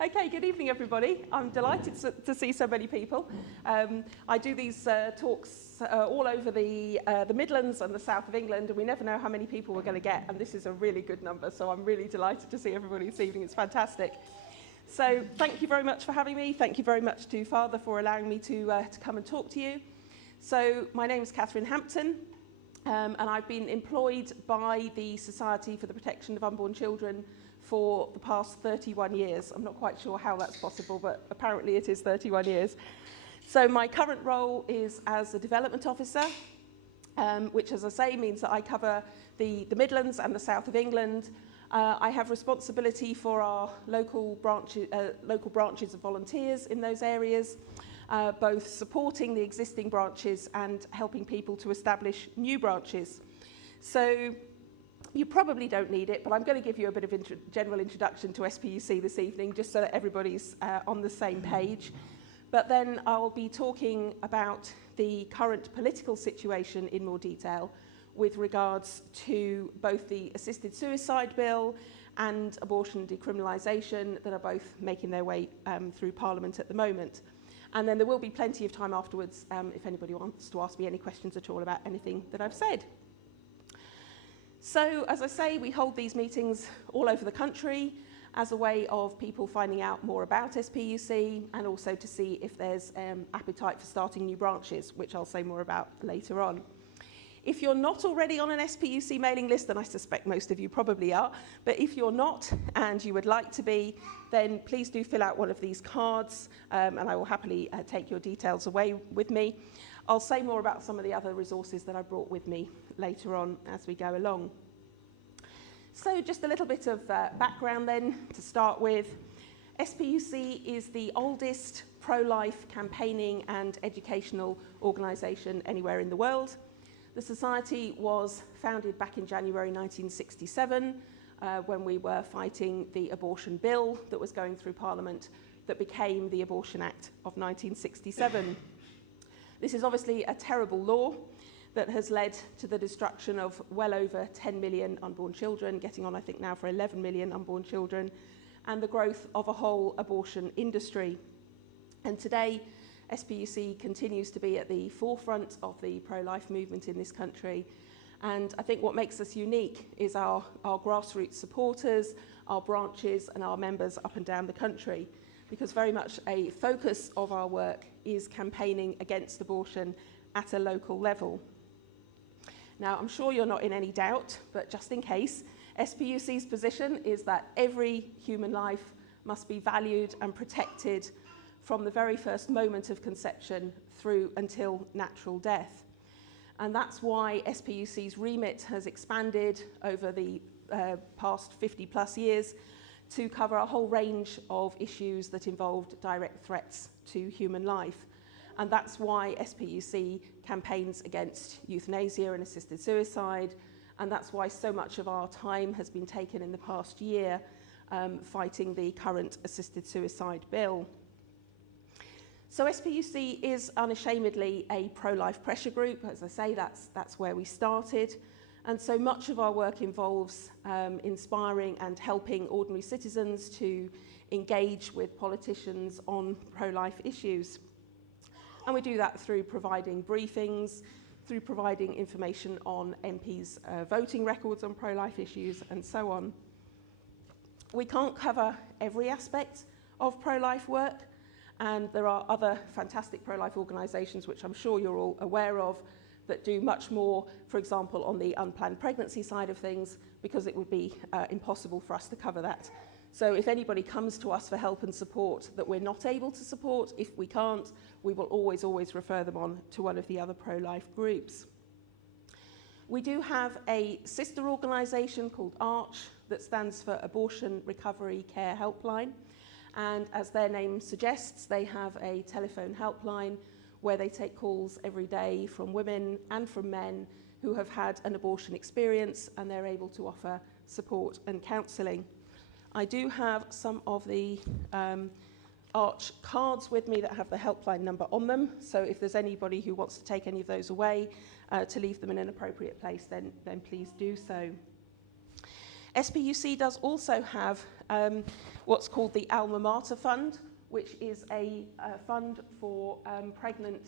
Okay, good evening, everybody. I'm delighted to see so many people. I do these talks all over the Midlands and the south of England, and we never know how many people we're going to get, and this is a really good number, so I'm really delighted to see everybody this evening. It's fantastic. So thank you very much for having me. Thank you very much to Father for allowing me to come and talk to you. So my name is Katherine Hampton, and I've been employed by the Society for the Protection of Unborn Children for the past 31 years. I'm not quite sure how that's possible, but apparently it is 31 years. So my current role is as a development officer, which, as I say, means that I cover the Midlands and the south of England. I have responsibility for our local branches of volunteers in those areas, both supporting the existing branches and helping people to establish new branches. So you probably don't need it, but I'm going to give you a bit of general introduction to SPUC this evening, just so that everybody's on the same page. But then I'll be talking about the current political situation in more detail with regards to both the assisted suicide bill and abortion decriminalisation that are both making their way through Parliament at the moment. And then there will be plenty of time afterwards if anybody wants to ask me any questions at all about anything that I've said. So, as I say, we hold these meetings all over the country as a way of people finding out more about SPUC and also to see if there's appetite for starting new branches, which I'll say more about later on. If you're not already on an SPUC mailing list, and I suspect most of you probably are, but if you're not and you would like to be, then please do fill out one of these cards and I will happily take your details away with me. I'll say more about some of the other resources that I brought with me later on as we go along. So just a little bit of background then to start with. SPUC is the oldest pro-life campaigning and educational organisation anywhere in the world. The Society was founded back in January 1967 when we were fighting the abortion bill that was going through Parliament that became the Abortion Act of 1967. This is obviously a terrible law that has led to the destruction of well over 10 million unborn children, getting on, I think, now for 11 million unborn children, and the growth of a whole abortion industry. And today, SPUC continues to be at the forefront of the pro-life movement in this country. And I think what makes us unique is our grassroots supporters, our branches, and our members up and down the country, because very much a focus of our work is campaigning against abortion at a local level. Now, I'm sure you're not in any doubt, but just in case, SPUC's position is that every human life must be valued and protected from the very first moment of conception through until natural death. And that's why SPUC's remit has expanded over the past 50 plus years to cover a whole range of issues that involved direct threats to human life. And that's why SPUC campaigns against euthanasia and assisted suicide, and that's why so much of our time has been taken in the past year fighting the current assisted suicide bill. So SPUC is unashamedly a pro-life pressure group. As I say, that's where we started. And so much of our work involves inspiring and helping ordinary citizens to engage with politicians on pro-life issues. And we do that through providing briefings, through providing information on MPs' voting records on pro-life issues, and so on. We can't cover every aspect of pro-life work, and there are other fantastic pro-life organisations, which I'm sure you're all aware of, that do much more, for example, on the unplanned pregnancy side of things, because it would be impossible for us to cover that. So if anybody comes to us for help and support that we're not able to support, if we can't, we will always refer them on to one of the other pro-life groups. We do have a sister organisation called ARCH that stands for Abortion Recovery Care Helpline. And as their name suggests, they have a telephone helpline where they take calls every day from women and from men who have had an abortion experience, and they're able to offer support and counselling. I do have some of the ARCH cards with me that have the helpline number on them, so if there's anybody who wants to take any of those away to leave them in an appropriate place, then please do so. SPUC does also have what's called the Alma Mater Fund, which is a fund for pregnant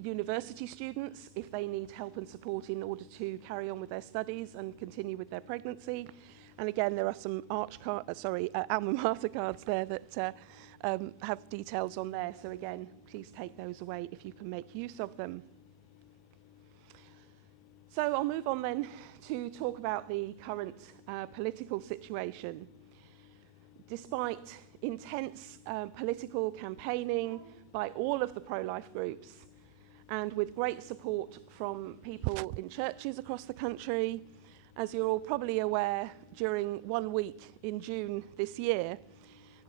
university students if they need help and support in order to carry on with their studies and continue with their pregnancy. And again, there are some Alma Mater cards there that have details on there. So again, please take those away if you can make use of them. So I'll move on then to talk about the current political situation. Despite intense political campaigning by all of the pro-life groups, and with great support from people in churches across the country, as you're all probably aware, during 1 week in June this year,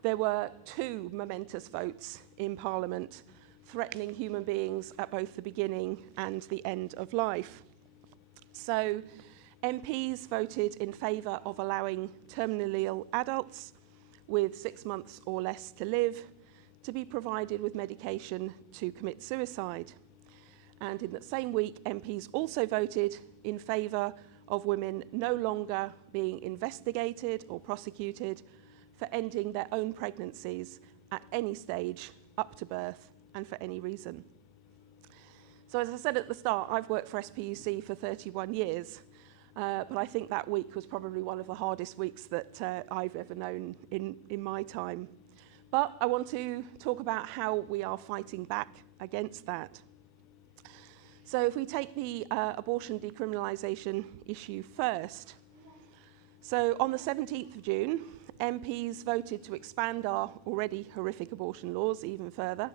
there were 2 momentous votes in Parliament threatening human beings at both the beginning and the end of life. So MPs voted in favour of allowing terminally ill adults with 6 months or less to live to be provided with medication to commit suicide. And in that same week, MPs also voted in favour of women no longer being investigated or prosecuted for ending their own pregnancies at any stage up to birth and for any reason. So as I said at the start, I've worked for SPUC for 31 years, but I think that week was probably one of the hardest weeks that I've ever known in my time. But I want to talk about how we are fighting back against that. So if we take the abortion decriminalisation issue first. So on the 17th of June, MPs voted to expand our already horrific abortion laws even further.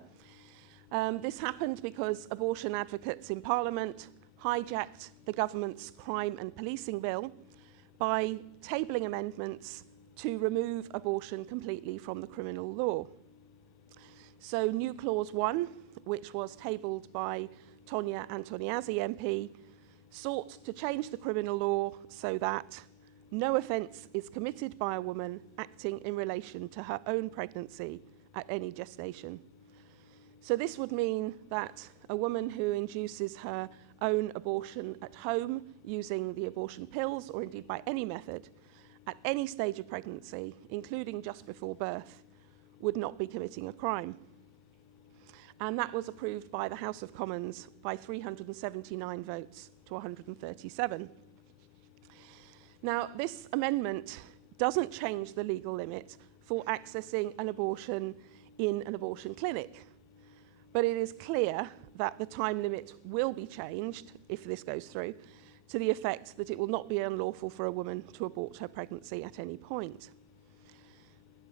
This happened because abortion advocates in Parliament hijacked the government's crime and policing bill by tabling amendments to remove abortion completely from the criminal law. So new clause 1, which was tabled by Tonia Antoniazzi MP, sought to change the criminal law so that no offence is committed by a woman acting in relation to her own pregnancy at any gestation. So this would mean that a woman who induces her own abortion at home using the abortion pills, or indeed by any method, at any stage of pregnancy, including just before birth, would not be committing a crime. And that was approved by the House of Commons by 379 votes to 137. Now, this amendment doesn't change the legal limit for accessing an abortion in an abortion clinic, but it is clear that the time limit will be changed, if this goes through, to the effect that it will not be unlawful for a woman to abort her pregnancy at any point.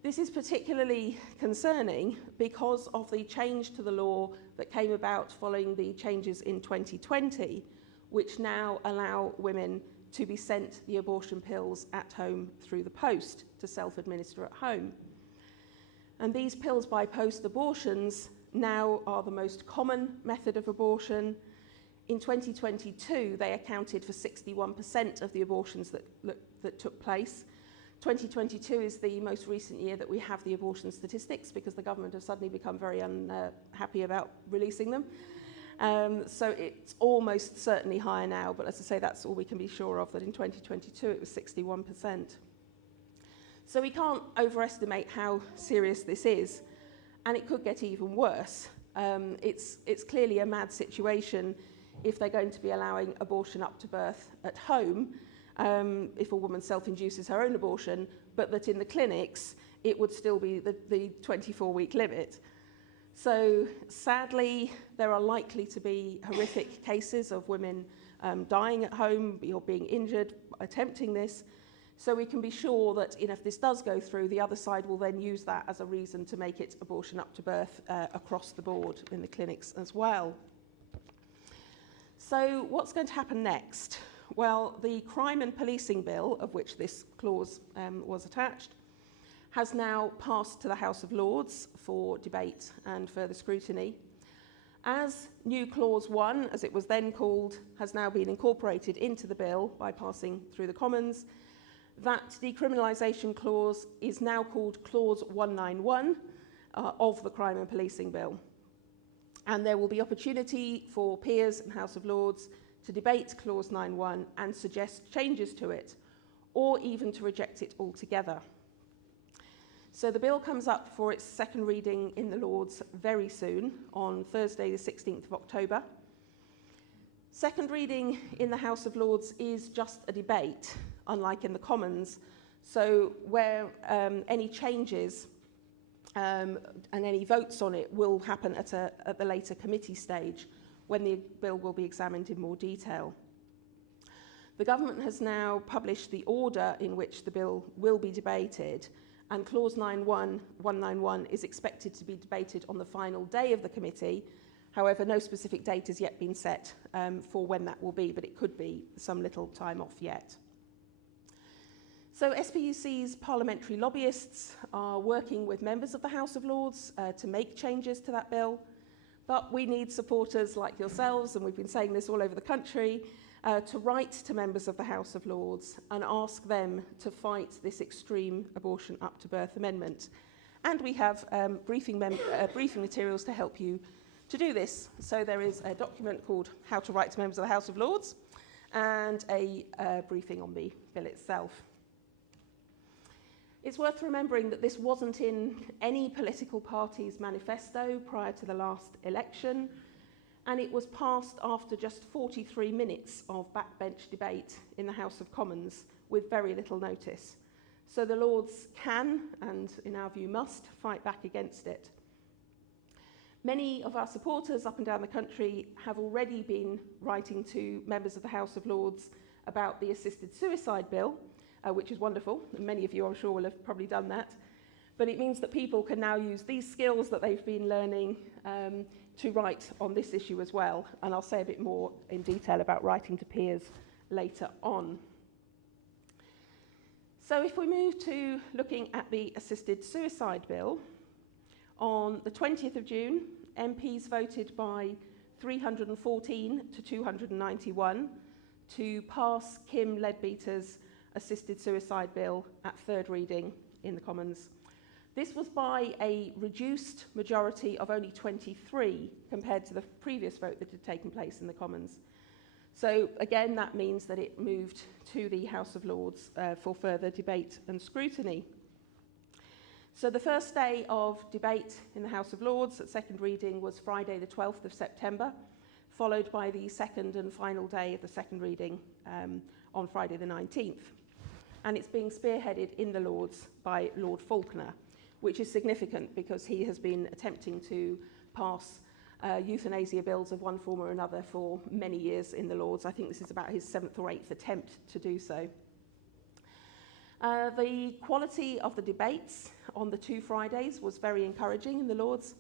This is particularly concerning because of the change to the law that came about following the changes in 2020, which now allow women to be sent the abortion pills at home through the post to self-administer at home. And these pills by post abortions now are the most common method of abortion. In 2022, they accounted for 61% of the abortions that took place. 2022 is the most recent year that we have the abortion statistics because the government has suddenly become very unhappy about releasing them. So it's almost certainly higher now, but as I say, that's all we can be sure of, that in 2022 it was 61%. So we can't overestimate how serious this is, and it could get even worse. It's clearly a mad situation if they're going to be allowing abortion up to birth at home, if a woman self-induces her own abortion, but that in the clinics it would still be the 24-week limit. So sadly, there are likely to be horrific cases of women dying at home or being injured attempting this. So we can be sure that if this does go through, the other side will then use that as a reason to make it abortion up to birth across the board in the clinics as well. So what's going to happen next? Well, the crime and policing bill, of which this clause was attached, has now passed to the House of Lords for debate and further scrutiny. As new clause 1, as it was then called, has now been incorporated into the bill by passing through the Commons, that decriminalisation clause is now called clause 191 of the crime and policing bill. And there will be opportunity for peers and House of Lords to debate clause 91 and suggest changes to it, or even to reject it altogether. So the bill comes up for its second reading in the Lords very soon, on Thursday the 16th of October. Second reading in the House of Lords is just a debate, unlike in the Commons. So where any changes and any votes on it will happen at the later committee stage, when the bill will be examined in more detail. The government has now published the order in which the bill will be debated, and Clause 191 is expected to be debated on the final day of the committee. However, no specific date has yet been set for when that will be, but it could be some little time off yet. So SPUC's parliamentary lobbyists are working with members of the House of Lords to make changes to that bill, but we need supporters like yourselves, and we've been saying this all over the country, to write to members of the House of Lords and ask them to fight this extreme abortion up to birth amendment. And we have briefing materials to help you to do this. So there is a document called How to Write to Members of the House of Lords and a briefing on the bill itself. It's worth remembering that this wasn't in any political party's manifesto prior to the last election, and it was passed after just 43 minutes of backbench debate in the House of Commons with very little notice. So the Lords can, and in our view must, fight back against it. Many of our supporters up and down the country have already been writing to members of the House of Lords about the assisted suicide bill, which is wonderful, and many of you I'm sure will have probably done that. But it means that people can now use these skills that they've been learning to write on this issue as well, and I'll say a bit more in detail about writing to peers later on. So if we move to looking at the assisted suicide bill, on the 20th of June, MPs voted by 314 to 291 to pass Kim Leadbeater's assisted suicide bill at third reading in the Commons. This was by a reduced majority of only 23 compared to the previous vote that had taken place in the Commons. So again, that means that it moved to the House of Lords for further debate and scrutiny. So the first day of debate in the House of Lords at second reading was Friday the 12th of September, followed by the second and final day of the second reading on Friday the 19th. And it's being spearheaded in the Lords by Lord Falconer, which is significant because he has been attempting to pass euthanasia bills of one form or another for many years in the Lords. I think this is about his 7th or 8th attempt to do so. The quality of the debates on the two Fridays was very encouraging in the Lords,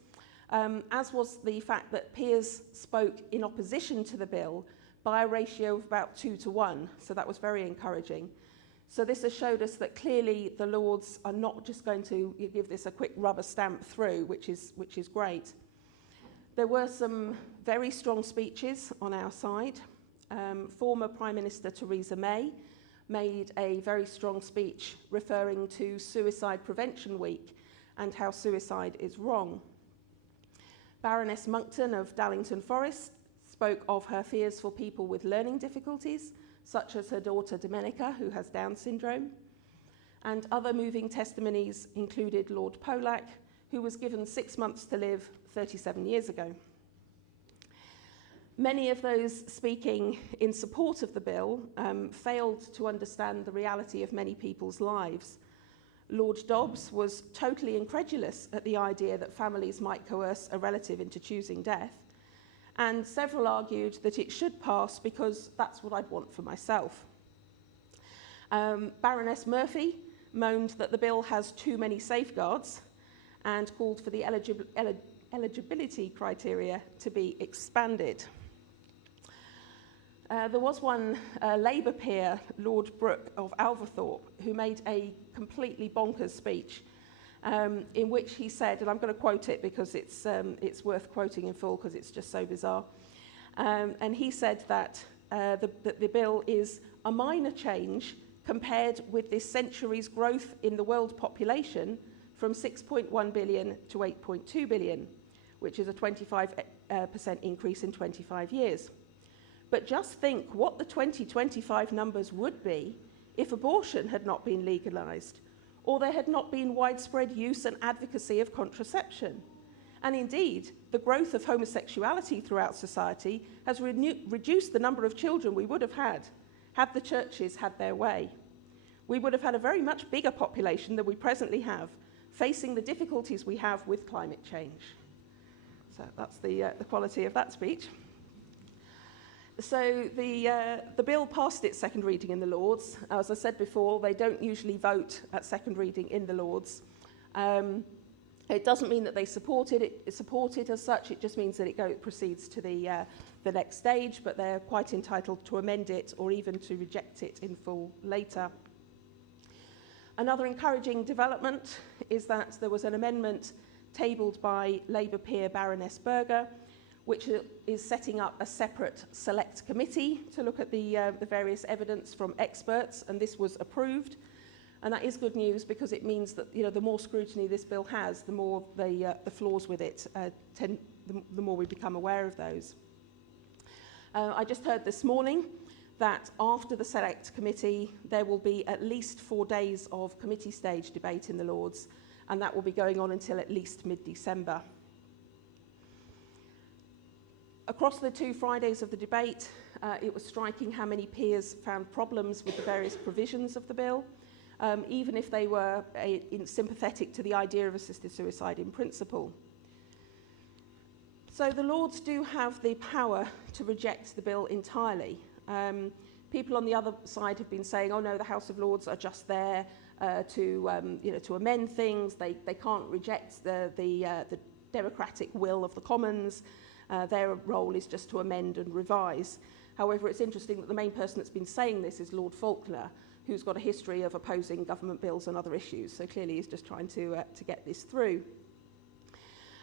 as was the fact that peers spoke in opposition to the bill by a ratio of about 2 to 1, so that was very encouraging. So this has showed us that clearly the Lords are not just going to give this a quick rubber stamp through, which is great. There were some very strong speeches on our side. Former Prime Minister Theresa May made a very strong speech referring to Suicide Prevention Week and how suicide is wrong. Baroness Monkton of Dallington Forest spoke of her fears for people with learning difficulties, such as her daughter Domenica, who has Down syndrome. And other moving testimonies included Lord Polak, who was given 6 months to live 37 years ago. Many of those speaking in support of the bill failed to understand the reality of many people's lives. Lord Dobbs was totally incredulous at the idea that families might coerce a relative into choosing death, and several argued that it should pass because that's what I'd want for myself. Baroness Murphy moaned that the bill has too many safeguards and called for the eligibility criteria to be expanded. There was one Labour peer, Lord Brooke of Alverthorpe, who made a completely bonkers speech in which he said, and I'm going to quote it because it's worth quoting in full because it's just so bizarre, and he said that the bill is a minor change compared with this century's growth in the world population from 6.1 billion to 8.2 billion, which is a 25% increase in 25 years. But just think what the 2025 numbers would be if abortion had not been legalised, or there had not been widespread use and advocacy of contraception. And indeed, the growth of homosexuality throughout society has reduced the number of children we would have had the churches had their way. We would have had a very much bigger population than we presently have, facing the difficulties we have with climate change. So that's the quality of that speech. So the bill passed its second reading in the Lords. As I said before, they don't usually vote at second reading in the Lords. It doesn't mean that they support it as such. It just means that it proceeds to the next stage, but they're quite entitled to amend it or even to reject it in full later. Another encouraging development is that there was an amendment tabled by Labour peer Baroness Berger, which is setting up a separate select committee to look at the various evidence from experts, and this was approved. And that is good news because it means that the more scrutiny this bill has, the more the flaws with it the more we become aware of those. I just heard this morning that after the select committee, there will be at least 4 days of committee stage debate in the Lords, and that will be going on until at least mid-December. Across the 2 Fridays of the debate, it was striking how many peers found problems with the various provisions of the bill, even if they were sympathetic to the idea of assisted suicide in principle. So the Lords do have the power to reject the bill entirely. People on the other side have been saying, oh no, the House of Lords are just there to amend things. They can't reject the democratic will of the Commons. Their role is just to amend and revise. However, it's interesting that the main person that's been saying this is Lord Faulkner, who's got a history of opposing government bills and other issues. So clearly he's just trying to get this through.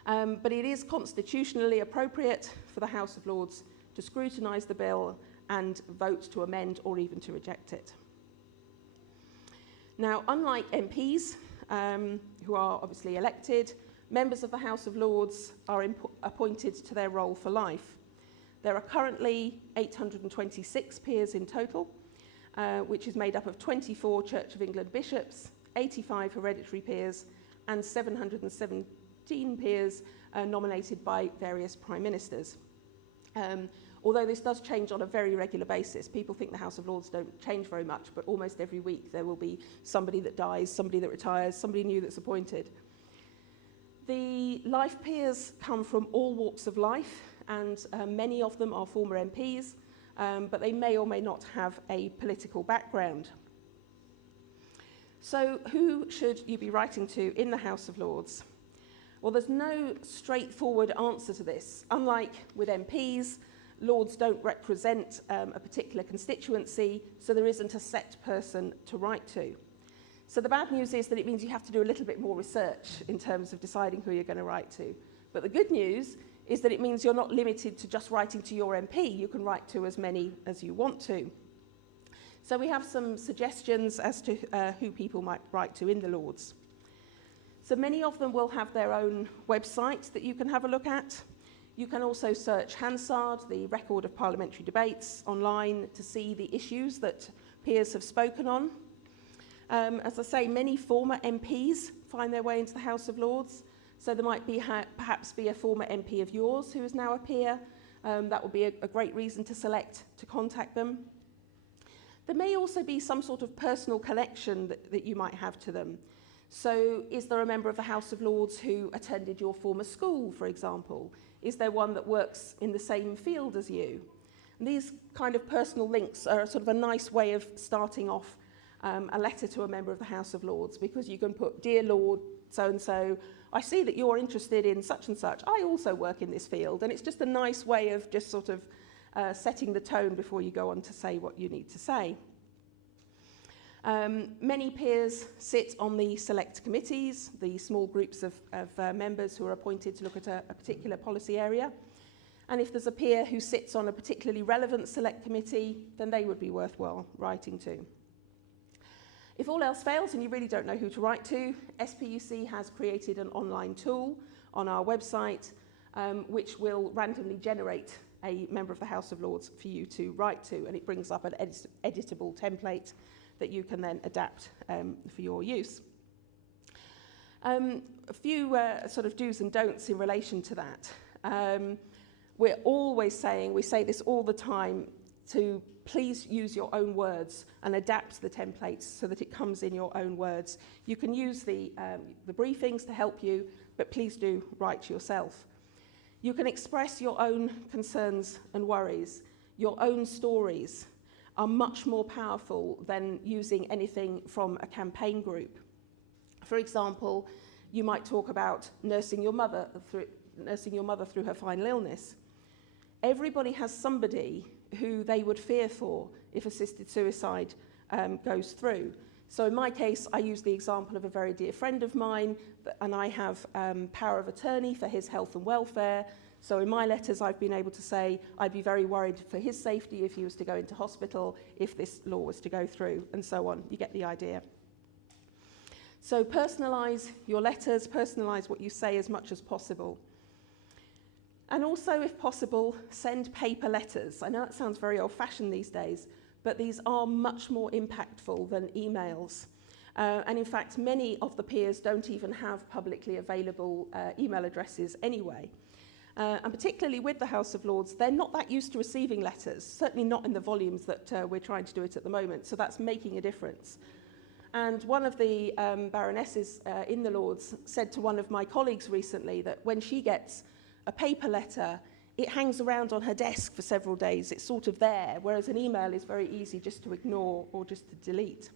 But it is constitutionally appropriate for the House of Lords to scrutinise the bill and vote to amend or even to reject it. Now, unlike MPs, who are obviously elected, members of the House of Lords are appointed to their role for life. There are currently 826 peers in total, which is made up of 24 Church of England bishops, 85 hereditary peers, and 717 peers nominated by various prime ministers. Although this does change on a very regular basis. People think the House of Lords don't change very much, but almost every week there will be somebody that dies, somebody that retires, somebody new that's appointed. The life peers come from all walks of life, and many of them are former MPs, but they may or may not have a political background. So who should you be writing to in the House of Lords? Well, there's no straightforward answer to this. Unlike with MPs, Lords don't represent a particular constituency, so there isn't a set person to write to. So the bad news is that it means you have to do a little bit more research in terms of deciding who you're going to write to. But the good news is that it means you're not limited to just writing to your MP. You can write to as many as you want to. So we have some suggestions as to who people might write to in the Lords. So many of them will have their own website that you can have a look at. You can also search Hansard, the record of parliamentary debates, online to see the issues that peers have spoken on. As I say, many former MPs find their way into the House of Lords. So there might be perhaps be a former MP of yours who is now a peer. That would be a great reason to select to contact them. There may also be some sort of personal connection that you might have to them. So is there a member of the House of Lords who attended your former school, for example? Is there one that works in the same field as you? And these kind of personal links are sort of a nice way of starting off a letter to a member of the House of Lords, because you can put, "Dear Lord so-and-so, I see that you're interested in such and such. I also work in this field." And it's just a nice way of just sort of setting the tone before you go on to say what you need to say. Many peers sit on the select committees, the small groups of members who are appointed to look at a particular policy area. And if there's a peer who sits on a particularly relevant select committee, then they would be worthwhile writing to. If all else fails and you really don't know who to write to, SPUC has created an online tool on our website which will randomly generate a member of the House of Lords for you to write to, and it brings up an editable template that you can then adapt for your use. A few sort of do's and don'ts in relation to that. We're always saying, we say this all the time, to please use your own words and adapt the templates so that it comes in your own words. You can use the briefings to help you, but please do write yourself. You can express your own concerns and worries. Your own stories are much more powerful than using anything from a campaign group. For example, you might talk about nursing your mother through her final illness. Everybody has somebody who they would fear for if assisted suicide goes through. So in my case, I use the example of a very dear friend of mine, and I have power of attorney for his health and welfare. So in my letters, I've been able to say I'd be very worried for his safety if he was to go into hospital, if this law was to go through, and so on. You get the idea. So personalise your letters, personalise what you say as much as possible. And also, if possible, send paper letters. I know it sounds very old-fashioned these days, but these are much more impactful than emails. And in fact, many of the peers don't even have publicly available email addresses anyway. And particularly with the House of Lords, they're not that used to receiving letters, certainly not in the volumes that we're trying to do it at the moment, so that's making a difference. And one of the baronesses in the Lords said to one of my colleagues recently that when she gets a paper letter, it hangs around on her desk for several days. It's sort of there, whereas an email is very easy just to ignore or just to delete.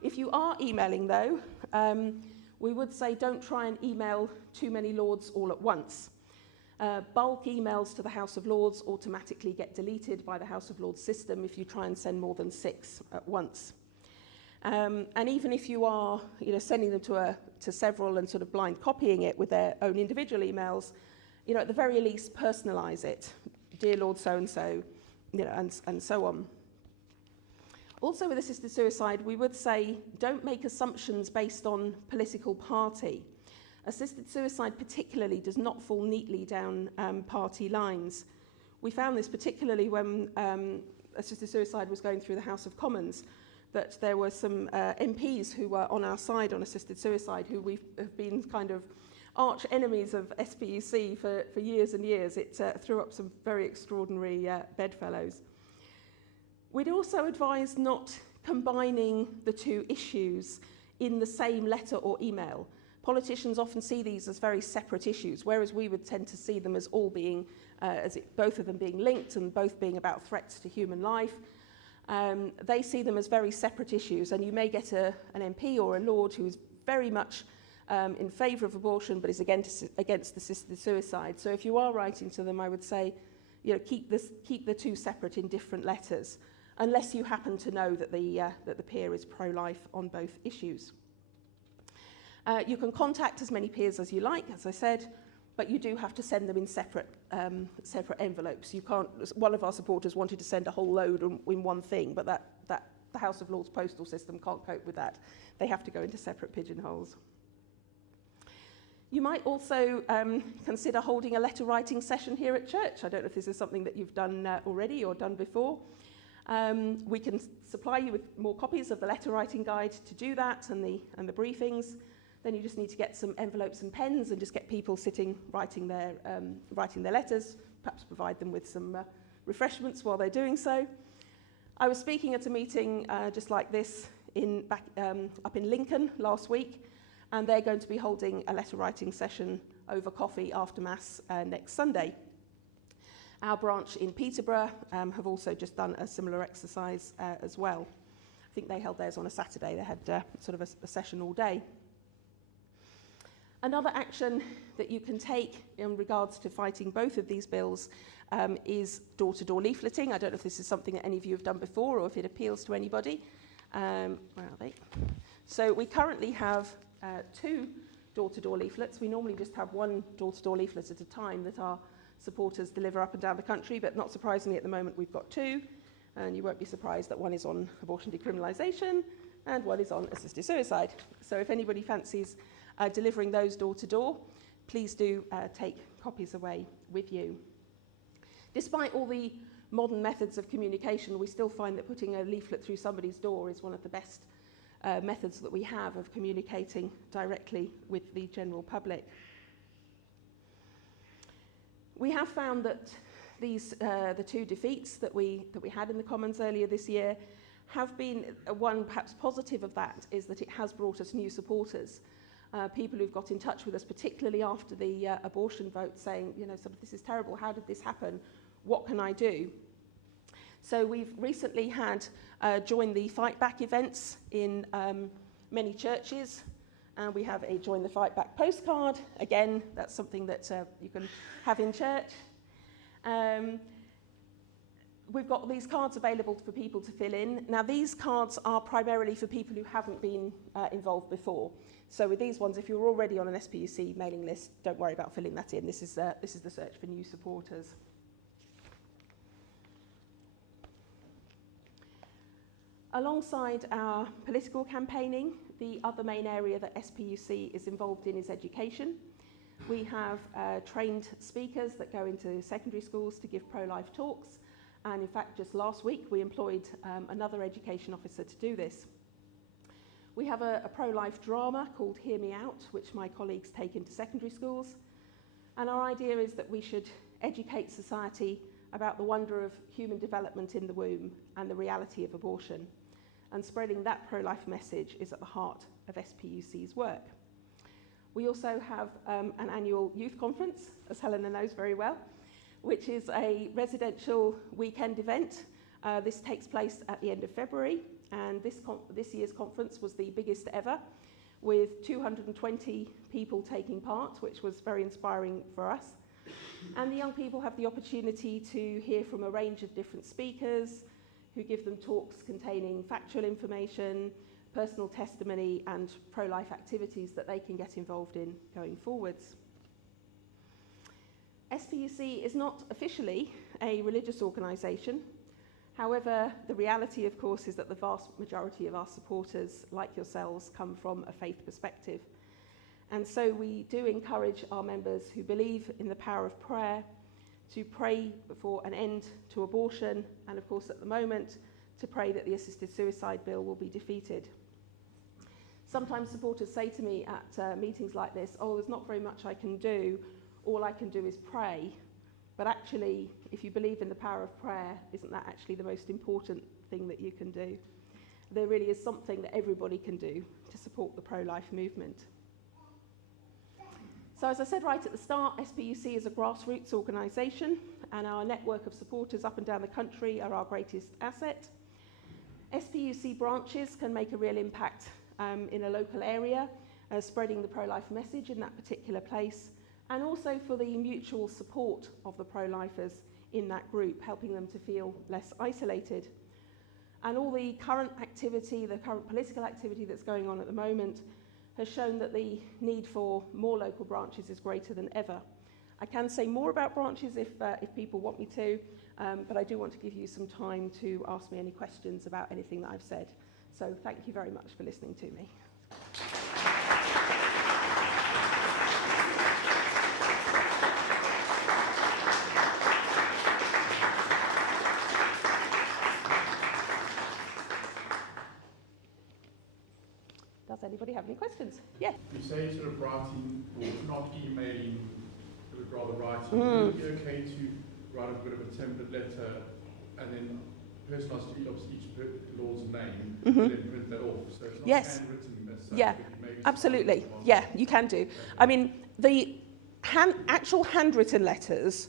If you are emailing, though, we would say don't try and email too many Lords all at once. Bulk emails to the House of Lords automatically get deleted by the House of Lords system if you try and send more than 6 at once. And even if you are, sending them to several and sort of blind copying it with their own individual emails, at the very least personalise it. Dear Lord so-and-so, and so on. Also with assisted suicide, we would say don't make assumptions based on political party. Assisted suicide particularly does not fall neatly down party lines. We found this particularly when assisted suicide was going through the House of Commons, that there were some MPs who were on our side on assisted suicide who have been kind of arch enemies of SPUC for years and years. It threw up some very extraordinary bedfellows. We'd also advise not combining the two issues in the same letter or email. Politicians often see these as very separate issues, whereas we would tend to see them as all being, both of them being linked and both being about threats to human life. They see them as very separate issues, and you may get an MP or a Lord who is very much in favour of abortion but is against assisted suicide. So if you are writing to them, I would say, keep the two separate in different letters, unless you happen to know that the peer is pro-life on both issues. You can contact as many peers as you like, as I said, but you do have to send them in separate envelopes. You can't. One of our supporters wanted to send a whole load in one thing, but that the House of Lords postal system can't cope with that. They have to go into separate pigeonholes. You might also consider holding a letter writing session here at church. I don't know if this is something that you've done already or done before. We can supply you with more copies of the letter writing guide to do that and the briefings. Then you just need to get some envelopes and pens and just get people sitting writing their letters, perhaps provide them with some refreshments while they're doing so. I was speaking at a meeting just like this up in Lincoln last week, and they're going to be holding a letter writing session over coffee after Mass next Sunday. Our branch in Peterborough have also just done a similar exercise as well. I think they held theirs on a Saturday. They had sort of a session all day. Another action that you can take in regards to fighting both of these bills is door-to-door leafleting. I don't know if this is something that any of you have done before or if it appeals to anybody. Where are they? So we currently have 2 door-to-door leaflets. We normally just have 1 door-to-door leaflet at a time that our supporters deliver up and down the country, but not surprisingly at the moment we've got 2, and you won't be surprised that one is on abortion decriminalisation and one is on assisted suicide. So if anybody fancies delivering those door-to-door, please do take copies away with you. Despite all the modern methods of communication, we still find that putting a leaflet through somebody's door is one of the best methods that we have of communicating directly with the general public. We have found that these, the two defeats that we had in the Commons earlier this year have been, one perhaps positive of that is that it has brought us new supporters. People who've got in touch with us, particularly after the abortion vote, saying, you know, sort of, this is terrible, how did this happen? What can I do? So we've recently had Join the Fight Back events in many churches. And we have a Join the Fight Back postcard. Again, that's something that you can have in church. We've got these cards available for people to fill in. Now, these cards are primarily for people who haven't been involved before. So with these ones, if you're already on an SPUC mailing list, don't worry about filling that in. This is the search for new supporters. Alongside our political campaigning, the other main area that SPUC is involved in is education. We have trained speakers that go into secondary schools to give pro-life talks. And in fact, just last week, we employed another education officer to do this. We have a pro-life drama called Hear Me Out, which my colleagues take into secondary schools. And our idea is that we should educate society about the wonder of human development in the womb and the reality of abortion. And spreading that pro-life message is at the heart of SPUC's work. We also have an annual youth conference, as Helena knows very well, which is a residential weekend event. This takes place at the end of February, and this year's conference was the biggest ever, with 220 people taking part, which was very inspiring for us. And the young people have the opportunity to hear from a range of different speakers who give them talks containing factual information, personal testimony, and pro-life activities that they can get involved in going forwards. SPUC is not officially a religious organisation. However, the reality, of course, is that the vast majority of our supporters, like yourselves, come from a faith perspective. And so we do encourage our members who believe in the power of prayer to pray for an end to abortion, and of course at the moment to pray that the assisted suicide bill will be defeated. Sometimes supporters say to me at meetings like this, oh, there's not very much I can do, all I can do is pray. But actually, if you believe in the power of prayer, isn't that actually the most important thing that you can do? There really is something that everybody can do to support the pro-life movement. So as I said right at the start, SPUC is a grassroots organisation, and our network of supporters up and down the country are our greatest asset. SPUC branches can make a real impact in a local area, spreading the pro-life message in that particular place, and also for the mutual support of the pro-lifers in that group, helping them to feel less isolated. And all the current activity, the current political activity that's going on at the moment, has shown that the need for more local branches is greater than ever. I can say more about branches if people want me to, but I do want to give you some time to ask me any questions about anything that I've said. So thank you very much for listening to me. Does anybody have any questions? Yeah. You say sort of writing, or not emailing, but rather writing. Would it be okay to write a bit of a template letter and then personalise each lord's name, and then print that off? So it's not handwritten as such. Yeah, absolutely. Yeah, you can do. I mean, the actual handwritten letters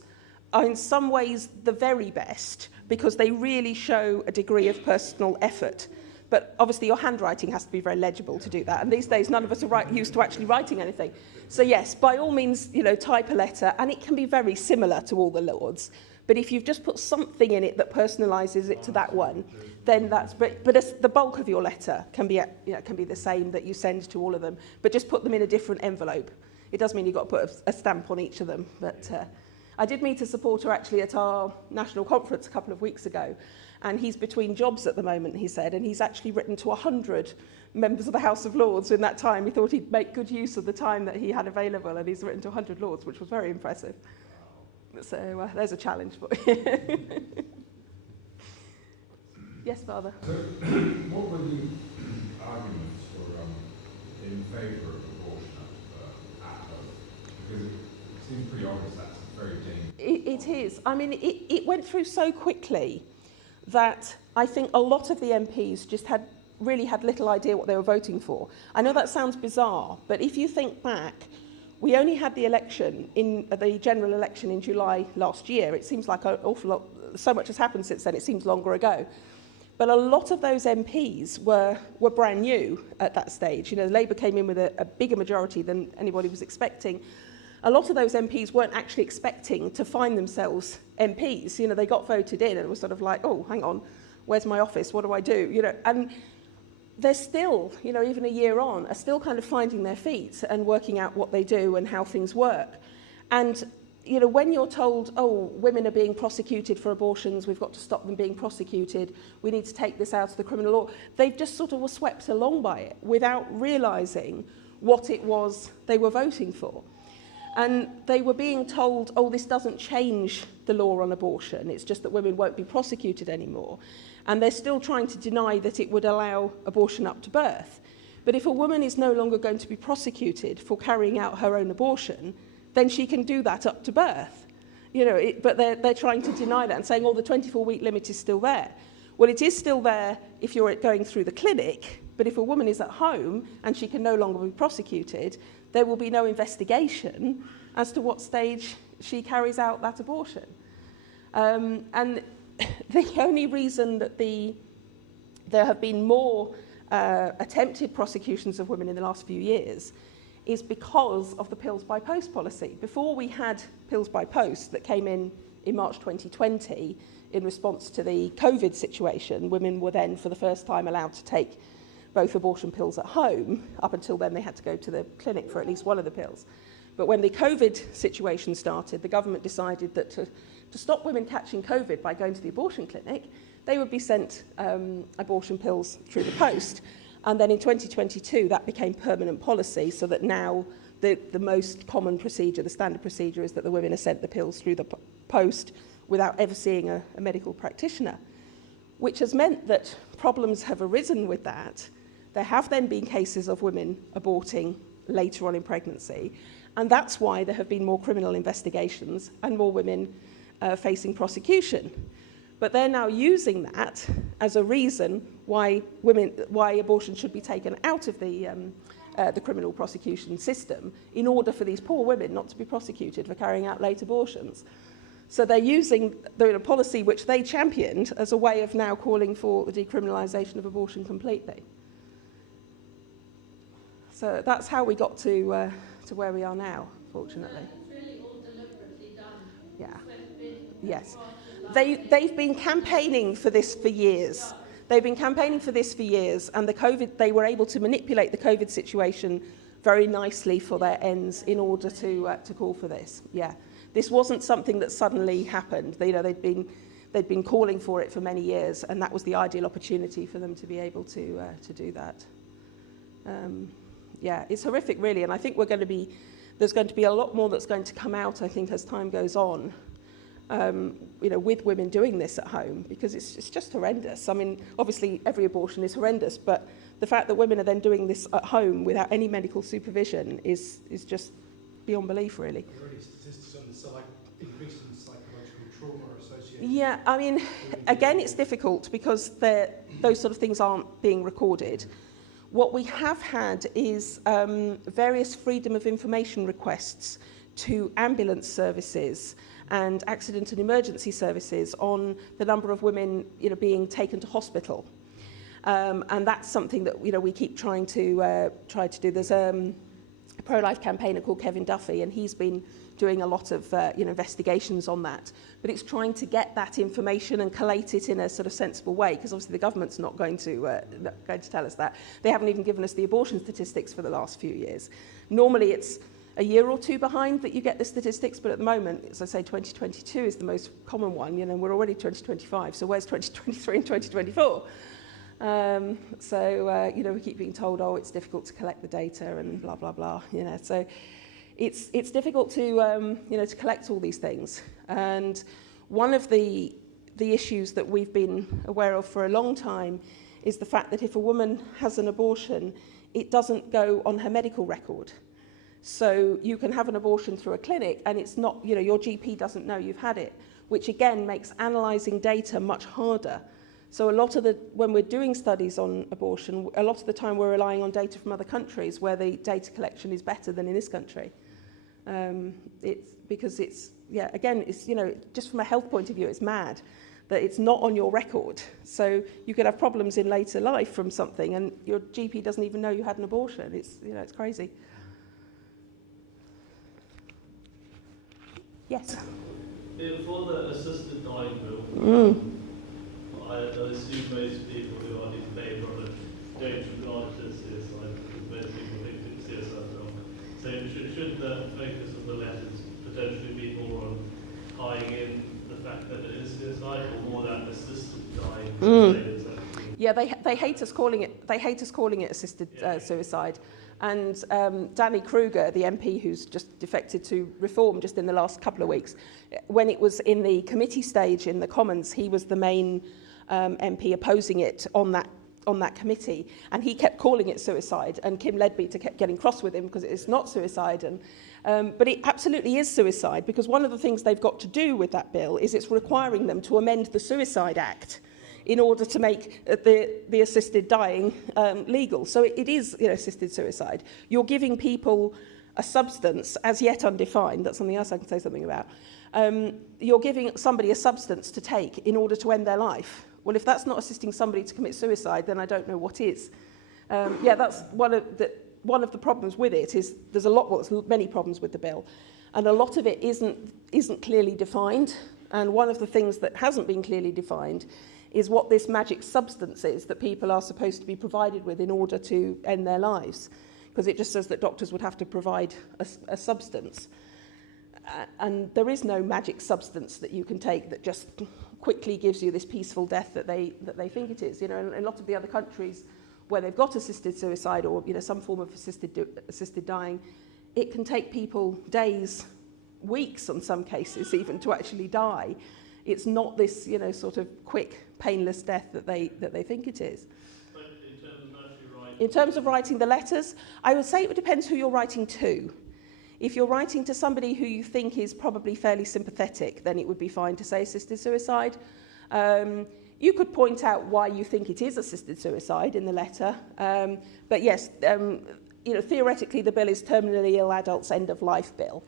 are in some ways the very best because they really show a degree of personal effort. But obviously your handwriting has to be very legible to do that. And these days, none of us are used to actually writing anything. So yes, by all means, type a letter, and it can be very similar to all the lords. But if you've just put something in it that personalises it to that one, then that's... But the bulk of your letter can be the same that you send to all of them. But just put them in a different envelope. It does mean you've got to put a stamp on each of them. But I did meet a supporter actually at our national conference a couple of weeks ago. And he's between jobs at the moment, he said, and he's actually written to 100 members of the House of Lords in that time. He thought he'd make good use of the time that he had available, and he's written to 100 Lords, which was very impressive. So there's a challenge for you. Yes, Father. So, what were the arguments for in favour of abortion at home? Because it seems pretty obvious that's very dangerous. It is. I mean, it went through so quickly that I think a lot of the MPs just really had little idea what they were voting for. I know that sounds bizarre, but if you think back, we only had the election the general election in July last year. It seems like an awful lot, so much has happened since then, it seems longer ago. But a lot of those MPs were brand new at that stage. You know, Labour came in with a bigger majority than anybody was expecting. A lot of those MPs weren't actually expecting to find themselves MPs. You know, they got voted in and it was sort of like, oh, hang on, where's my office? What do I do? You know, and they're still, you know, even a year on, are still kind of finding their feet and working out what they do and how things work. And you know, when you're told, oh, women are being prosecuted for abortions, we've got to stop them being prosecuted, we need to take this out of the criminal law, they just sort of were swept along by it without realising what it was they were voting for. And they were being told, oh, this doesn't change the law on abortion, it's just that women won't be prosecuted anymore. And they're still trying to deny that it would allow abortion up to birth. But if a woman is no longer going to be prosecuted for carrying out her own abortion, then she can do that up to birth. You know, but they're trying to deny that and saying, oh, the 24-week limit is still there. Well, it is still there if you're going through the clinic, but if a woman is at home and she can no longer be prosecuted, there will be no investigation as to what stage she carries out that abortion. And the only reason that there have been more attempted prosecutions of women in the last few years is because of the pills by post policy. Before we had pills by post that came in March 2020 in response to the COVID situation, women were then for the first time allowed to take both abortion pills at home. Up until then they had to go to the clinic for at least one of the pills. But when the COVID situation started, the government decided that to stop women catching COVID by going to the abortion clinic, they would be sent abortion pills through the post. And then in 2022, that became permanent policy, so that now the most common procedure, the standard procedure, is that the women are sent the pills through the post without ever seeing a medical practitioner, which has meant that problems have arisen with that. There have then been cases of women aborting later on in pregnancy, and that's why there have been more criminal investigations and more women facing prosecution. But they're now using that as a reason why abortion should be taken out of the criminal prosecution system in order for these poor women not to be prosecuted for carrying out late abortions. So they're using the policy which they championed as a way of now calling for the decriminalisation of abortion completely. So that's how we got to where we are now, fortunately. It's really all deliberately done. Yeah. Yes. They've been campaigning for this for years. They've been campaigning for this for years, and they were able to manipulate the COVID situation very nicely for their ends in order to call for this. Yeah, this wasn't something that suddenly happened. They'd been calling for it for many years, and that was the ideal opportunity for them to be able to do that. Yeah, it's horrific, really, and I think there's going to be a lot more that's going to come out, I think, as time goes on. With women doing this at home, because it's just horrendous. I mean, obviously every abortion is horrendous, but the fact that women are then doing this at home without any medical supervision is just beyond belief, really. Are there any statistics on the increase in psychological trauma associated? Yeah, I mean, again, it's difficult because those sort of things aren't being recorded. What we have had is various freedom of information requests to ambulance services and accident and emergency services on the number of women, being taken to hospital, and that's something that we keep trying to do. There's a pro-life campaigner called Kevin Duffy, and he's been doing a lot of investigations on that. But it's trying to get that information and collate it in a sort of sensible way, because obviously the government's not going to tell us that. They haven't even given us the abortion statistics for the last few years. Normally it's a year or two behind that you get the statistics, but at the moment, as I say, 2022 is the most common one, and we're already 2025, so where's 2023 and 2024? We keep being told, oh, it's difficult to collect the data and blah, blah, blah, so it's difficult to, to collect all these things. And one of the the issues that we've been aware of for a long time is the fact that if a woman has an abortion, it doesn't go on her medical record. So you can have an abortion through a clinic and it's not, you know, your GP doesn't know you've had it, which again makes analysing data much harder. So a lot of when we're doing studies on abortion, a lot of the time we're relying on data from other countries where the data collection is better than in this country. It's because it's, yeah, again, it's, you know, just from a health point of view, it's mad that it's not on your record. So you could have problems in later life from something and your GP doesn't even know you had an abortion. It's, you know, it's crazy. Yes. For the assisted dying bill, I assume most people who are in favour of it don't regard it as suicide, because most people think it's suicide wrong. So should the focus of the letters potentially be more on tying in the fact that it is suicide, or more that assisted dying? Yeah, they hate us calling it. They hate us calling it assisted suicide. And Danny Kruger, the MP who's just defected to Reform just in the last couple of weeks, when it was in the committee stage in the Commons, he was the main MP opposing it on that committee, and he kept calling it suicide, and Kim Leadbeater kept getting cross with him because it's not suicide. And but it absolutely is suicide, because one of the things they've got to do with that bill is it's requiring them to amend the Suicide Act in order to make the assisted dying legal. So it is, you know, assisted suicide. You're giving people a substance as yet undefined. That's something else I can say something about. You're giving somebody a substance to take in order to end their life. Well, if that's not assisting somebody to commit suicide, then I don't know what is. Yeah, that's one of the problems with it. Is there's many problems with the bill, and a lot of it isn't clearly defined. And one of the things that hasn't been clearly defined is what this magic substance is that people are supposed to be provided with in order to end their lives. Because it just says that doctors would have to provide a substance. And there is no magic substance that you can take that just quickly gives you this peaceful death that they think it is. You know, in a lot of the other countries where they've got assisted suicide or, you know, some form of assisted dying, it can take people days, weeks in some cases even to actually die. It's not this, you know, sort of quick, painless death that they think it is. But in terms of writing the letters, I would say it depends who you're writing to. If you're writing to somebody who you think is probably fairly sympathetic, then it would be fine to say assisted suicide. You could point out why you think it is assisted suicide in the letter. But yes, you know, theoretically the bill is terminally ill adults end of life bill.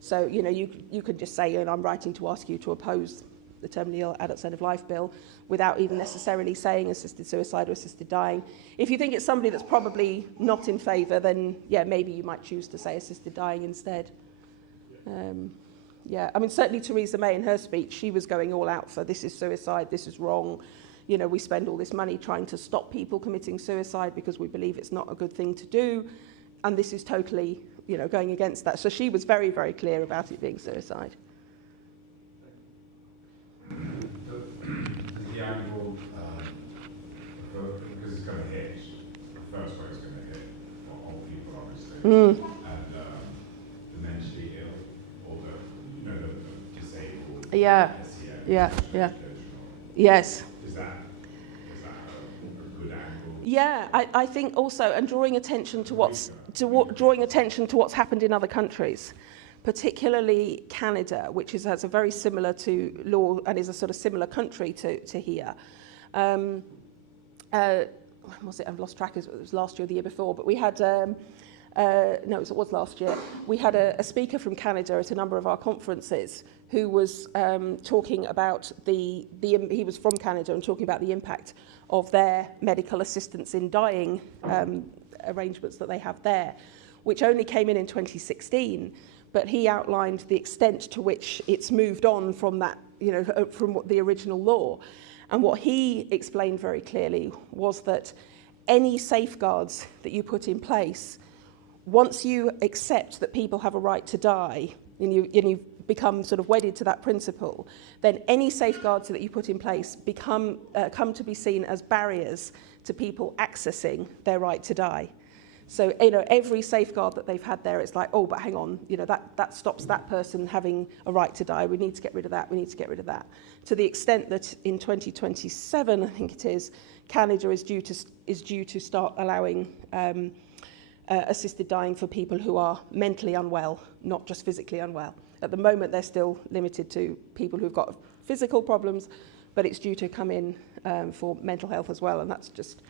So, you know, you could just say, I'm writing to ask you to oppose the terminally ill adults end of life bill without even necessarily saying assisted suicide or assisted dying. If you think it's somebody that's probably not in favour, then yeah, maybe you might choose to say assisted dying instead. Yeah, I mean, certainly Theresa May in her speech, she was going all out for this is suicide, this is wrong. You know, we spend all this money trying to stop people committing suicide because we believe it's not a good thing to do. And this is totally, you know, going against that. So she was very, very clear about it being suicide. The angle, because it's going to hit, the first way it's going to hit old people, obviously, and the mentally ill, or the disabled. Yeah, yes. Is that a good angle? Yeah, I think also, and drawing attention to what's happened in other countries, particularly Canada, which has a very similar to law and is a sort of similar country to here. When was it? I've lost track. It was last year or the year before, but we had. No, it was last year. We had a speaker from Canada at a number of our conferences who was talking about he was from Canada and talking about the impact of their medical assistance in dying arrangements that they have there, which only came in 2016. But he outlined the extent to which it's moved on from that, you know, from what the original law. And what he explained very clearly was that any safeguards that you put in place, once you accept that people have a right to die, and you've become sort of wedded to that principle, then any safeguards that you put in place come to be seen as barriers to people accessing their right to die. So, you know, every safeguard that they've had there, it's like, oh, but hang on, you know, that stops that person having a right to die. We need to get rid of that. We need to get rid of that. To the extent that in 2027, I think it is, Canada is due to start allowing assisted dying for people who are mentally unwell, not just physically unwell. At the moment, they're still limited to people who've got physical problems, but it's due to come in for mental health as well, and that's just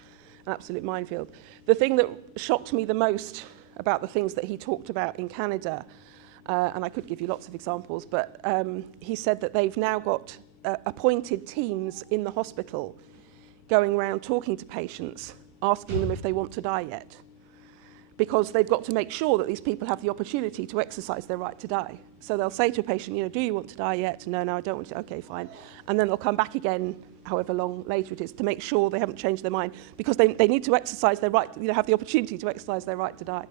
an absolute minefield. The thing that shocked me the most about the things that he talked about in Canada, and I could give you lots of examples, but he said that they've now got appointed teams in the hospital going around talking to patients, asking them if they want to die yet, because they've got to make sure that these people have the opportunity to exercise their right to die. So they'll say to a patient, you know, do you want to die yet? No, I don't want to. Okay, fine. And then they'll come back again, however long later it is, to make sure they haven't changed their mind, because they need to exercise their right, you know, have the opportunity to exercise their right to die.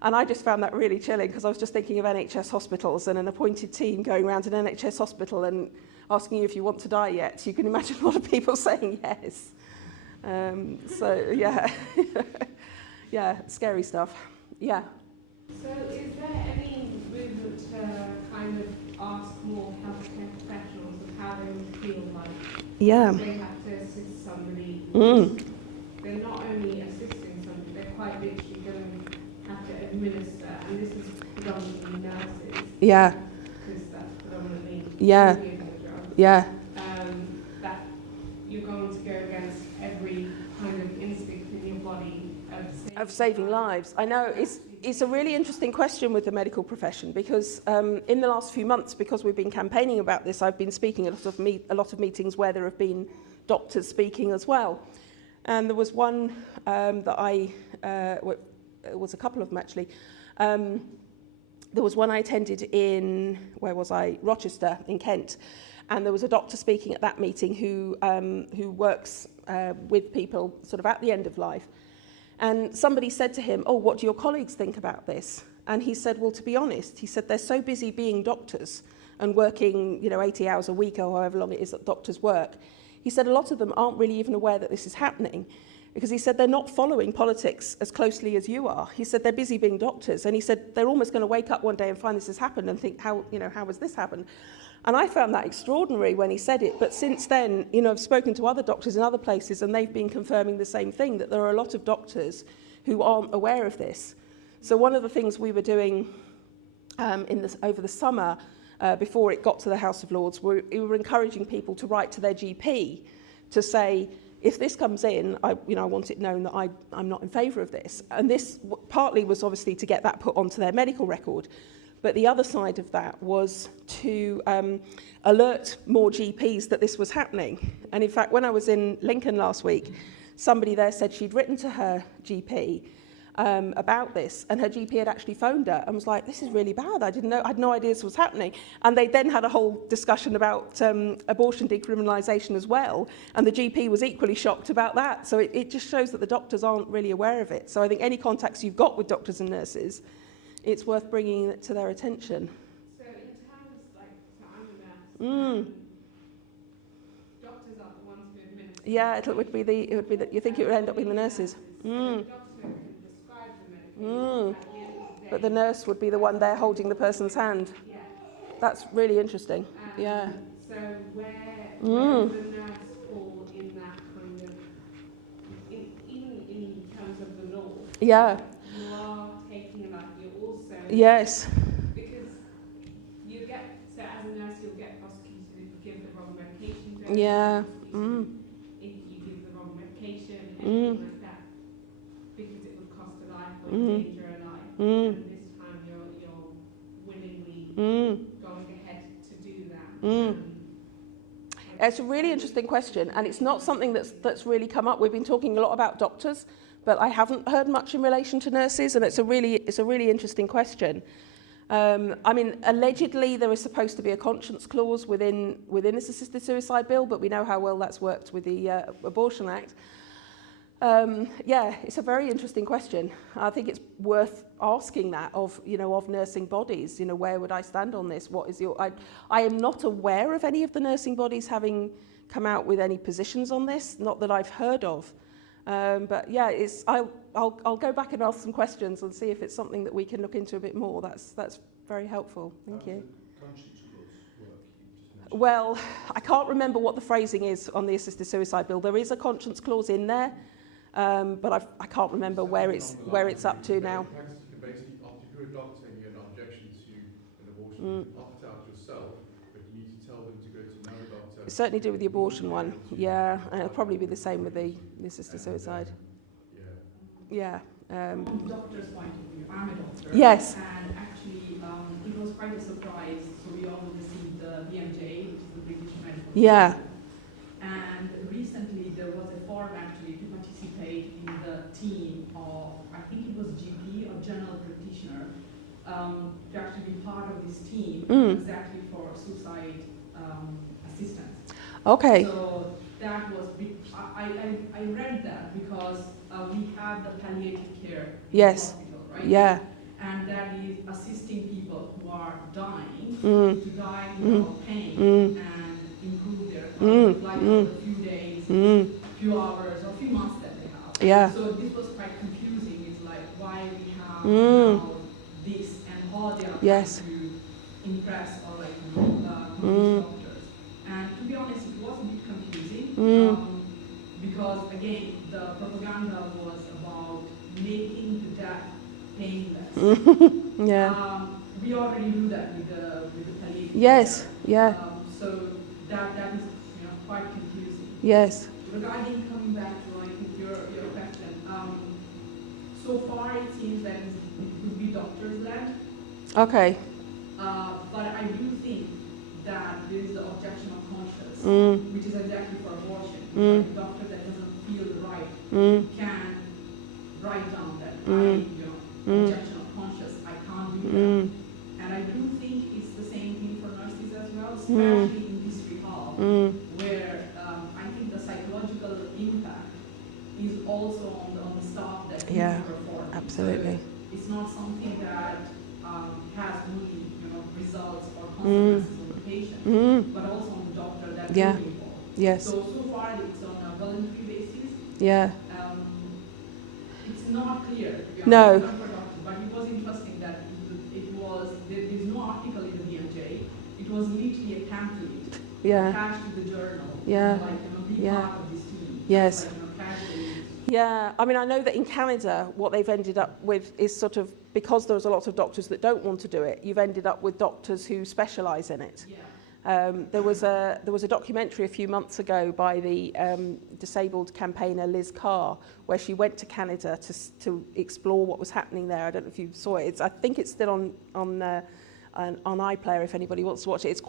And I just found that really chilling, because I was just thinking of NHS hospitals and an appointed team going around an NHS hospital and asking you if you want to die yet. You can imagine a lot of people saying yes. So, yeah. Yeah, scary stuff. Yeah. So is there any movement to kind of ask more healthcare professionals of how they would feel like Yeah. they have to assist somebody? They're not only assisting somebody, they're quite literally going to have to administer, and this is predominantly nurses, Yeah. because that's predominantly Yeah. giving the drug. Yeah. That you're going to go against every kind of instinct in your body Of saving lives. I know it's a really interesting question with the medical profession, because in the last few months, because we've been campaigning about this, I've been speaking at a lot of meetings where there have been doctors speaking as well. And there was one that it was a couple of them actually. There was one I attended in, where was I? Rochester in Kent. And there was a doctor speaking at that meeting who works with people sort of at the end of life. And somebody said to him, oh, what do your colleagues think about this? And he said, well, to be honest, he said, they're so busy being doctors and working, you know, 80 hours a week or however long it is that doctors work. He said a lot of them aren't really even aware that this is happening, because he said they're not following politics as closely as you are. He said they're busy being doctors. And he said they're almost going to wake up one day and find this has happened and think, how has this happened? And I found that extraordinary when he said it. But since then, you know, I've spoken to other doctors in other places, and they've been confirming the same thing, that there are a lot of doctors who aren't aware of this. So one of the things we were doing over the summer, before it got to the House of Lords, we were encouraging people to write to their GP to say, if this comes in, I want it known that I'm not in favour of this. And this partly was obviously to get that put onto their medical record. But the other side of that was to alert more GPs that this was happening. And in fact, when I was in Lincoln last week, somebody there said she'd written to her GP about this, and her GP had actually phoned her and was like, this is really bad. I had no idea this was happening. And they then had a whole discussion about abortion decriminalisation as well. And the GP was equally shocked about that. So it just shows that the doctors aren't really aware of it. So I think any contacts you've got with doctors and nurses, it's worth bringing it to their attention. So in terms, so I'm a nurse, doctors are the ones who administer. Yeah, it would be you think it would end up being the nurses. So the doctor can prescribe the medication, at the end of the day. But the nurse would be the one there holding the person's hand. Yeah. That's really interesting. Yeah. So where does the nurse fall in that kind of, even in terms of the law? Yeah. You are taking a life. You're also Yes. because you get, so as a nurse you'll get prosecuted if you give the wrong medication. Yeah. If you give the wrong medication, anything like that, because it would cost a life or endanger a life. And this time you're willingly going ahead to do that. It's a really interesting question, and it's not something that's really come up. We've been talking a lot about doctors, but I haven't heard much in relation to nurses, and it's a really interesting question. I mean, allegedly there is supposed to be a conscience clause within this assisted suicide bill, but we know how well that's worked with the Abortion Act. Yeah, it's a very interesting question. I think it's worth asking that of nursing bodies. Where would I stand on this? What is I am not aware of any of the nursing bodies having come out with any positions on this, not that I've heard of. But yeah, I'll go back and ask some questions and see if it's something that we can look into a bit more. That's very helpful. Thank you. Conscience clause work you just mentioned? Well, I can't remember what the phrasing is on the assisted suicide bill. There is a conscience clause in there, but I can't remember where it's up to now. You can basically opt, if you're a doctor and you have an objection to an abortion, you can opt out yourself, but you need to tell them to go to another doctor. Certainly do with the abortion one, yeah, and it'll probably be the same with the assisted suicide. Yeah. Doctor's point of view, I'm a doctor. Yes. And actually, it was quite a surprise. So we all received the BMJ, which is the British Medical. Yeah. And recently there was a form actually to participate in the team of, I think it was GP or general practitioner, to actually be part of this team exactly for suicide assistance. Okay. So that was, I read that because we have the palliative care in the hospital, right? Yeah. And that is assisting people who are dying to die without pain and improve their quality of life for a few days, few hours, or few months that they have. Yeah. So this was quite confusing. It's like why we have now this and how they are trying to impress or like convince doctors. And to be honest, it was a bit confusing because again, the propaganda was about making the death painless. Yeah. We already do that with the palliative Yes. care. Yeah. So that is quite confusing. Yes. Regarding coming back to your question, so far it seems that it would be doctors led. Okay. But I do think that there is the objection of conscience, which is exactly for abortion. A doctor that doesn't feel right can write down that objection of conscience, I can't do that. And I do think it's the same thing for nurses as well, especially in this rehab, where I think the psychological impact is also on the staff that need to perform. Absolutely. So it's not something that has only results or consequences on the patient, but also on the doctor that will be involved. Yes. So far it's on a voluntary basis. Yeah. It's not clear, to be honest, No. for doctors, but it was interesting that there's no article in the BMJ. It was literally a pamphlet attached to the journal. Be part of this team. Yes. Casually. Yeah, I mean, I know that in Canada, what they've ended up with is sort of, because there's a lot of doctors that don't want to do it, you've ended up with doctors who specialise in it. Yeah. There was a documentary a few months ago by the disabled campaigner Liz Carr, where she went to Canada to explore what was happening there. I don't know if you saw it. I think it's still on iPlayer if anybody wants to watch it. It's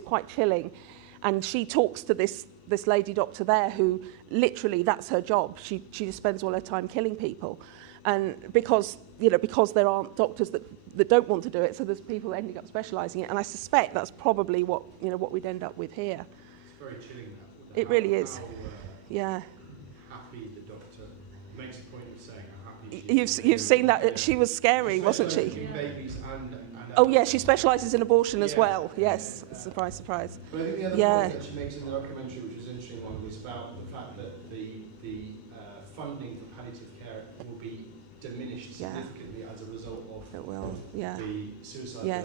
quite chilling, and she talks to this lady doctor there who literally that's her job. She just spends all her time killing people, and because there aren't doctors that don't want to do it, so there's people ending up specialising it, and I suspect that's probably what we'd end up with here. It's very chilling that. It really is. Yeah. Happy the doctor makes a point of saying I'm happy. You've seen that. She was scary, wasn't she? In babies and Oh yeah, she specialises in abortion as well. Yes. Surprise, surprise. But I think the other point that she makes in the documentary, which is an interesting one, is about the fact that the funding for palliative care will be diminished significantly as a result of the suicide bill.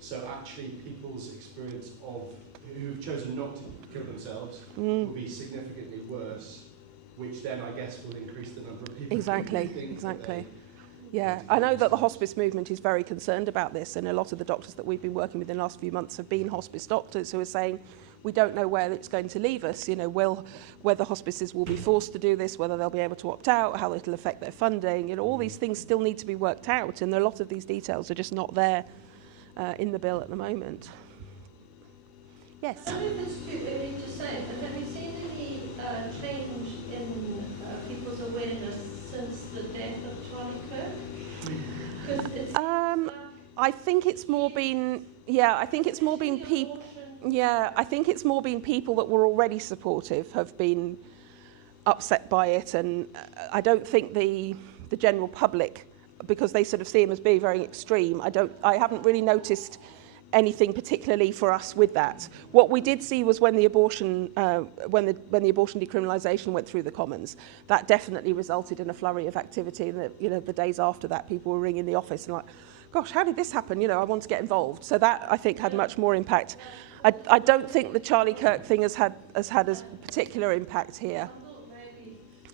So actually people's experience of who've chosen not to kill themselves will be significantly worse, which then I guess will increase the number of people. Exactly. Yeah, I know that the hospice movement is very concerned about this, and a lot of the doctors that we've been working with in the last few months have been hospice doctors who are saying, we don't know where it's going to leave us, whether hospices will be forced to do this, whether they'll be able to opt out, how it'll affect their funding, all these things still need to be worked out, and a lot of these details are just not there in the bill at the moment. Yes? I don't know if it's too early to say, but have you seen any change in people's awareness since the death of Charlie Kirk? I think it's more been people. Yeah, I think it's more been people that were already supportive have been upset by it, and I don't think the general public, because they sort of see him as being very extreme. I haven't really noticed anything particularly for us with that. What we did see was when the abortion decriminalisation went through the Commons, that definitely resulted in a flurry of activity. And the days after that, people were ringing the office and like, gosh, how did this happen? I want to get involved. So that, I think, had much more impact. I don't think the Charlie Kirk thing has had as particular impact here.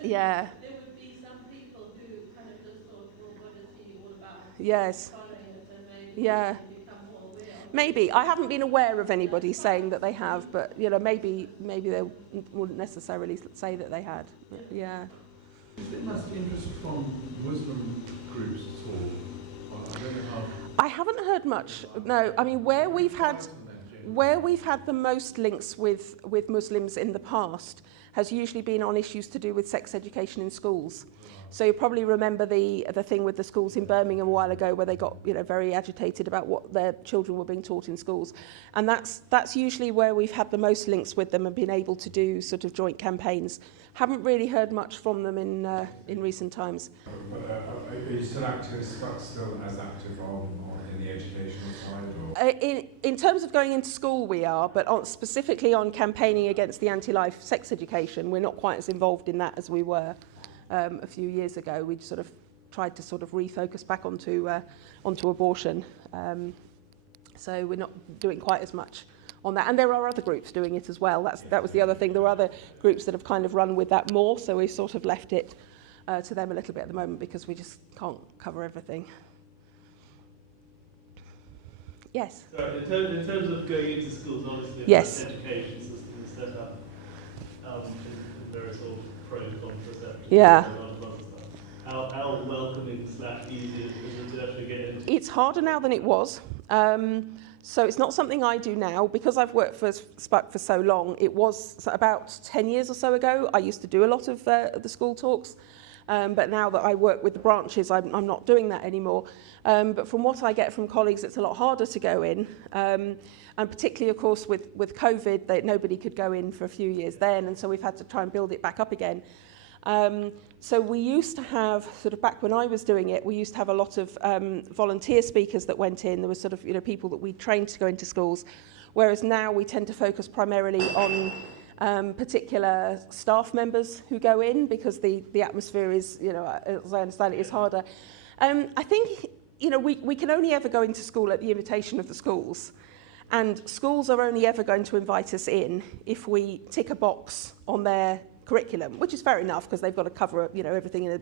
Yeah. There would be some people who kind of just thought, well, what is he all about? Yes. Following it, and maybe Yeah. they become more aware. Maybe. I haven't been aware of anybody saying that they have, but maybe they wouldn't necessarily say that they had. But, yeah. Is there much interest from Muslim groups at all? I don't know how. I haven't heard much. No. I mean, where we've had the most links with Muslims in the past has usually been on issues to do with sex education in schools. So you probably remember the thing with the schools in Birmingham a while ago, where they got very agitated about what their children were being taught in schools, and that's usually where we've had the most links with them and been able to do sort of joint campaigns. Haven't really heard much from them in recent times. Are you still active, but still as active in the educational side? Or? In terms of going into school, we are, but specifically on campaigning against the anti-life sex education, we're not quite as involved in that as we were a few years ago. We sort of tried to sort of refocus back onto abortion. So we're not doing quite as much on that. And there are other groups doing it as well. That was the other thing. There were other groups that have kind of run with that more, so we've sort of left it to them a little bit at the moment because we just can't cover everything. Yes? So in terms of going into schools, obviously yes. The education system is set up there are sort of pros and cons to that. Yeah. How welcoming / easy is it to actually get into? It's harder now than it was. So it's not something I do now. Because I've worked for SPUC for so long, it was about 10 years or so ago, I used to do a lot of the school talks. But now that I work with the branches, I'm not doing that anymore. But from what I get from colleagues, it's a lot harder to go in. And particularly, of course, with COVID, nobody could go in for a few years then. And so we've had to try and build it back up again. So we used to have, sort of back when I was doing it, we used to have a lot of volunteer speakers that went in. There were sort of, people that we trained to go into schools. Whereas now we tend to focus primarily on particular staff members who go in, because the atmosphere is, as I understand it, is harder. I think, we can only ever go into school at the invitation of the schools. And schools are only ever going to invite us in if we tick a box on their curriculum, which is fair enough because they've got to cover, everything in a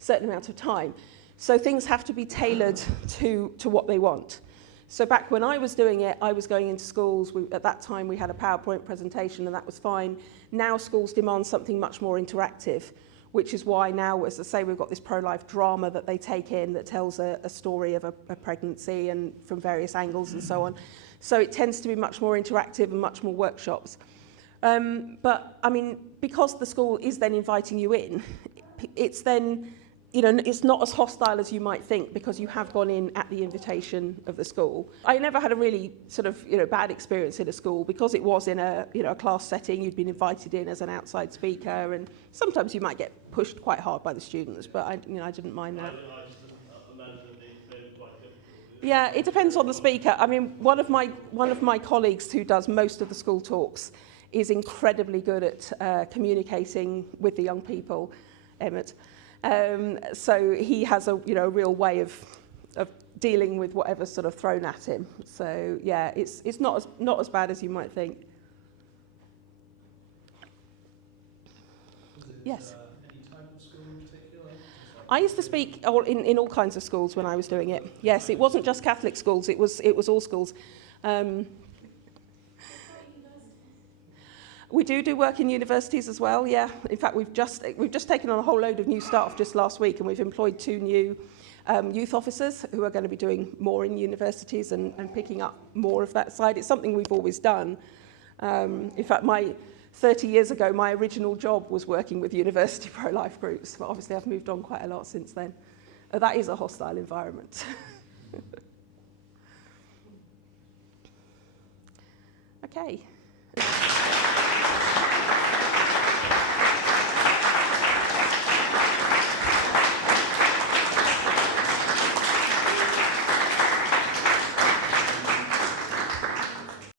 certain amount of time. So things have to be tailored to what they want. So back when I was doing it, I was going into schools. At that time, we had a PowerPoint presentation, and that was fine. Now schools demand something much more interactive, which is why now, as I say, we've got this pro-life drama that they take in that tells a story of a pregnancy and from various angles and so on. So it tends to be much more interactive and much more workshops. But, I mean, because the school is then inviting you in, it's then, it's not as hostile as you might think because you have gone in at the invitation of the school. I never had a really sort of, bad experience in a school because it was in a class setting. You'd been invited in as an outside speaker, and sometimes you might get pushed quite hard by the students, but I didn't mind that. Yeah, it depends on the speaker. I mean, one of my colleagues who does most of the school talks is incredibly good at communicating with the young people, Emmett. So he has a real way of dealing with whatever's sort of thrown at him. So yeah, it's not as bad as you might think. Yes. Any type of school in particular? I used to speak in all kinds of schools when I was doing it. Yes, it wasn't just Catholic schools, it was all schools. We do work in universities as well, yeah. In fact, we've just taken on a whole load of new staff just last week, and we've employed 2 new youth officers who are going to be doing more in universities and picking up more of that side. It's something we've always done. In fact, 30 years ago, my original job was working with university pro-life groups, but obviously I've moved on quite a lot since then. That is a hostile environment. Okay.